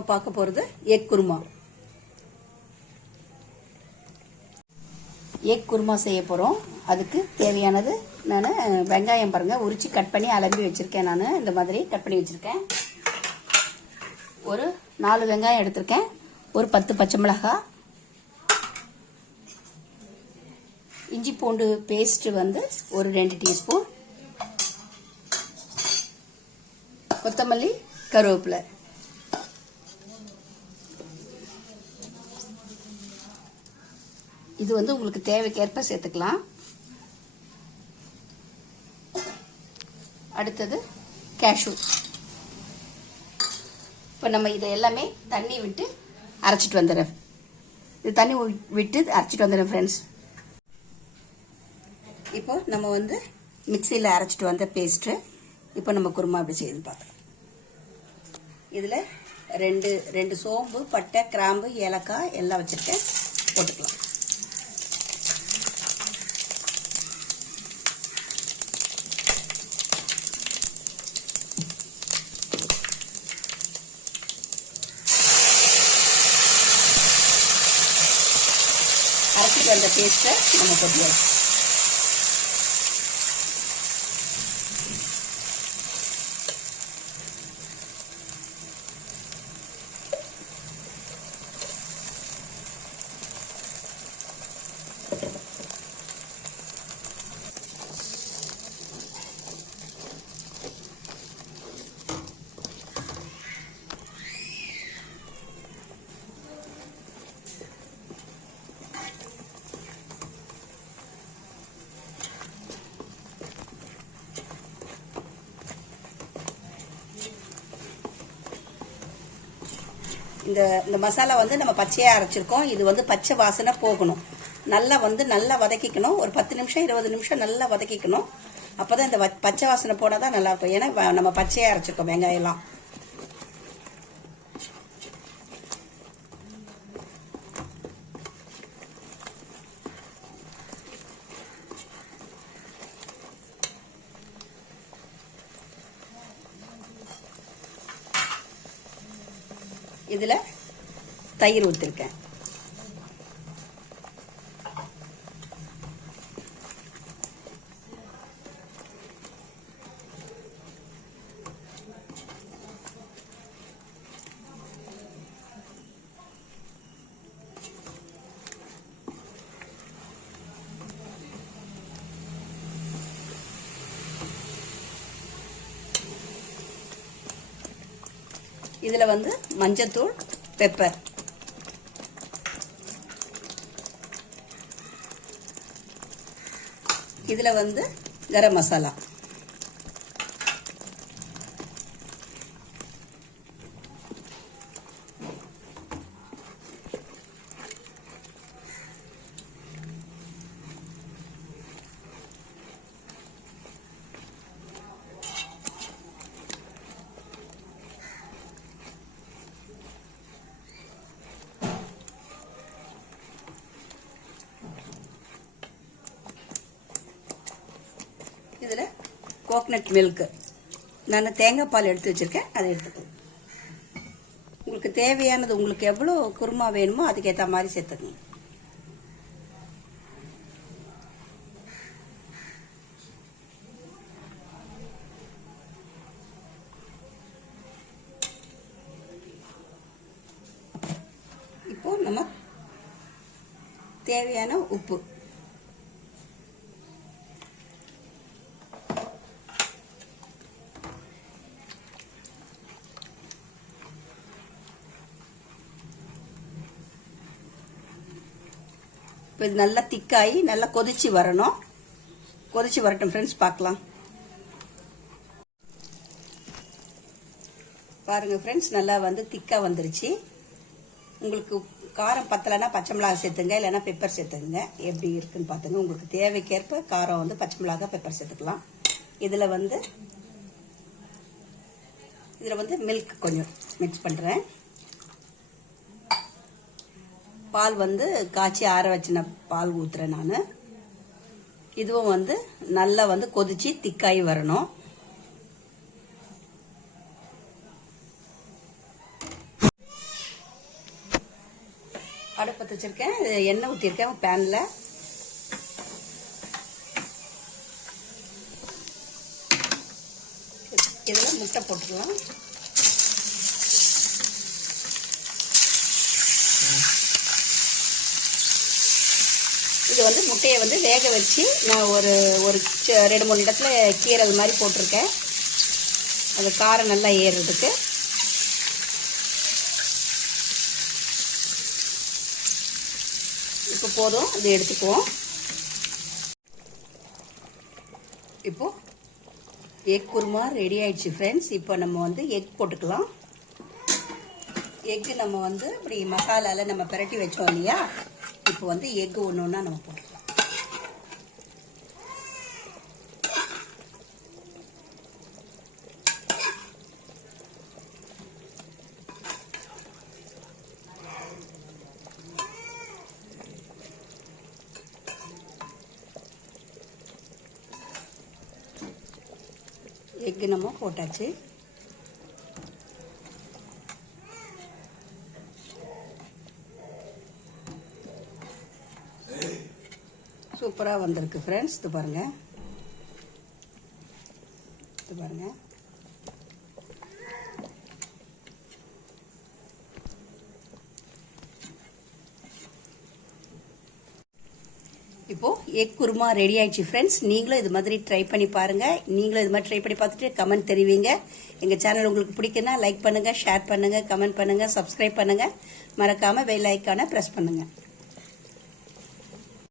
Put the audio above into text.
நம்ம பார்க்க போகிறது எக் குருமா. எக் குருமா செய்ய போகிறோம். அதுக்கு தேவையானது நான் வெங்காயம் பாருங்கள் உரித்து கட் பண்ணி அலம்பி வச்சுருக்கேன். நான் இந்த மாதிரி கட் பண்ணி வச்சுருக்கேன். ஒரு 4 வெங்காயம் எடுத்திருக்கேன். ஒரு 10 பச்சை மிளகாய், இஞ்சி பூண்டு பேஸ்ட்டு வந்து ஒரு 2 டீஸ்பூன், கொத்தமல்லி, கருவேப்பிலை. இது வந்து உங்களுக்கு தேவைக்கேற்ப சேர்த்துக்கலாம். அடுத்தது கேஷ்யூ. இப்போ நம்ம இதை எல்லாமே தண்ணி விட்டு அரைச்சிட்டு வந்துடுறேன். இது தண்ணி விட்டு அரைச்சிட்டு வந்துடுறேன் ஃப்ரெண்ட்ஸ். இப்போ நம்ம வந்து மிக்சியில் அரைச்சிட்டு வந்த பேஸ்ட்டு இப்போ நம்ம குருமா அப்படி செய்து பார்க்கலாம். இதில் ரெண்டு சோம்பு, பட்டை, கிராம்பு, ஏலக்காய் எல்லாம் வச்சுருக்கேன். போட்டுக்கலாம். அரைச்சிட்டு வந்த பேஸ்ட்டை நம்ம கொட்டியாச்சு. இந்த மசாலா வந்து நம்ம பச்சையாக அரைச்சிருக்கோம். இது வந்து பச்சை வாசனை போகணும். நல்லா வதக்கிக்கணும். ஒரு 10 நிமிஷம் 20 நிமிஷம் நல்லா வதக்கிக்கணும். அப்போ தான் இந்த பச்சை வாசனை போனால் தான் நல்லாயிருக்கும். ஏன்னா நம்ம பச்சையாக அரைச்சிருக்கோம் வெங்காயம்லாம். இதில் தயிர் ஊற்றிருக்கேன். இதில் வந்து மஞ்சத்தூள், பெப்பர், இதில் வந்து கரம் மசாலா, இதில் கோகனட் மில்க்கு. நான் தேங்காய் பால் எடுத்து வச்சுருக்கேன். அதை எடுத்துக்கணும். உங்களுக்கு தேவையானது, உங்களுக்கு எவ்வளோ குருமா வேணுமோ அதுக்கேற்ற மாதிரி சேர்த்துக்கணும். இப்போ நம்ம தேவையான உப்பு, இப்போ இது நல்லா திக்காகி நல்லா கொதிச்சு வரணும். கொதிச்சு வரட்டும் ஃப்ரெண்ட்ஸ், பார்க்கலாம். பாருங்கள் ஃப்ரெண்ட்ஸ், நல்லா வந்து திக்காக வந்துருச்சு. உங்களுக்கு காரம் பத்தலைன்னா பச்சை மிளகாய் சேர்த்துங்க, இல்லைன்னா பெப்பர் சேர்த்துங்க. எப்படி இருக்குன்னு பார்த்துங்க. உங்களுக்கு தேவைக்கேற்ப காரம் வந்து பச்சை மிளகாய், பெப்பர் சேர்த்துக்கலாம். இதில் வந்து மில்க் கொஞ்சம் மிக்ஸ் பண்ணுறேன். பால் வந்து காய்ச்சி ஆற வச்சின பால் ஊற்றுறேன் நான். இதுவும் வந்து நல்லா வந்து கொதிச்சு திக்காய் வரணும். அடுப்பு பற்ற வச்சுருக்கேன். எண்ணெய் ஊற்றிருக்கேன் பேனில். இதில் முட்டை போட்டுக்கலாம். இது வந்து முட்டையை வந்து வேக வச்சு நான் ஒரு 2-3 இடத்துல கீரல் மாதிரி போட்டிருக்கேன். அது காரம் நல்லா ஏறுறதுக்கு. இப்போ போதும், இது எடுத்துக்குவோம். இப்போ எக் குருமா ரெடி ஆயிடுச்சு ஃப்ரெண்ட்ஸ். இப்போ நம்ம வந்து எக் போட்டுக்கலாம். எக்கு நம்ம வந்து இப்படி மசாலால நம்ம பிரட்டி வச்சோம் இல்லையா, இப்போ வந்து எக் ஒன்று ஒன்றா நம்ம போட்டுக்கலாம். எக்கு நம்ம போட்டாச்சு. சூப்பராக வந்திருக்கு ஃப்ரெண்ட்ஸ். இது பாருங்க, இது பாருங்க. இப்போ எக் குருமா ரெடி ஆயிடுச்சு ஃப்ரெண்ட்ஸ். நீங்களும் இது மாதிரி ட்ரை பண்ணி பாருங்க. நீங்களும் இது மாதிரி ட்ரை பண்ணி பார்த்துட்டு கமெண்ட் தெரிவிங்க. எங்க சேனல் உங்களுக்கு பிடிக்குன்னா லைக் பண்ணுங்க, ஷேர் பண்ணுங்க, கமெண்ட் பண்ணுங்க, சப்ஸ்கிரைப் பண்ணுங்க. மறக்காம பெல் ஐகானை பிரஸ் பண்ணுங்க.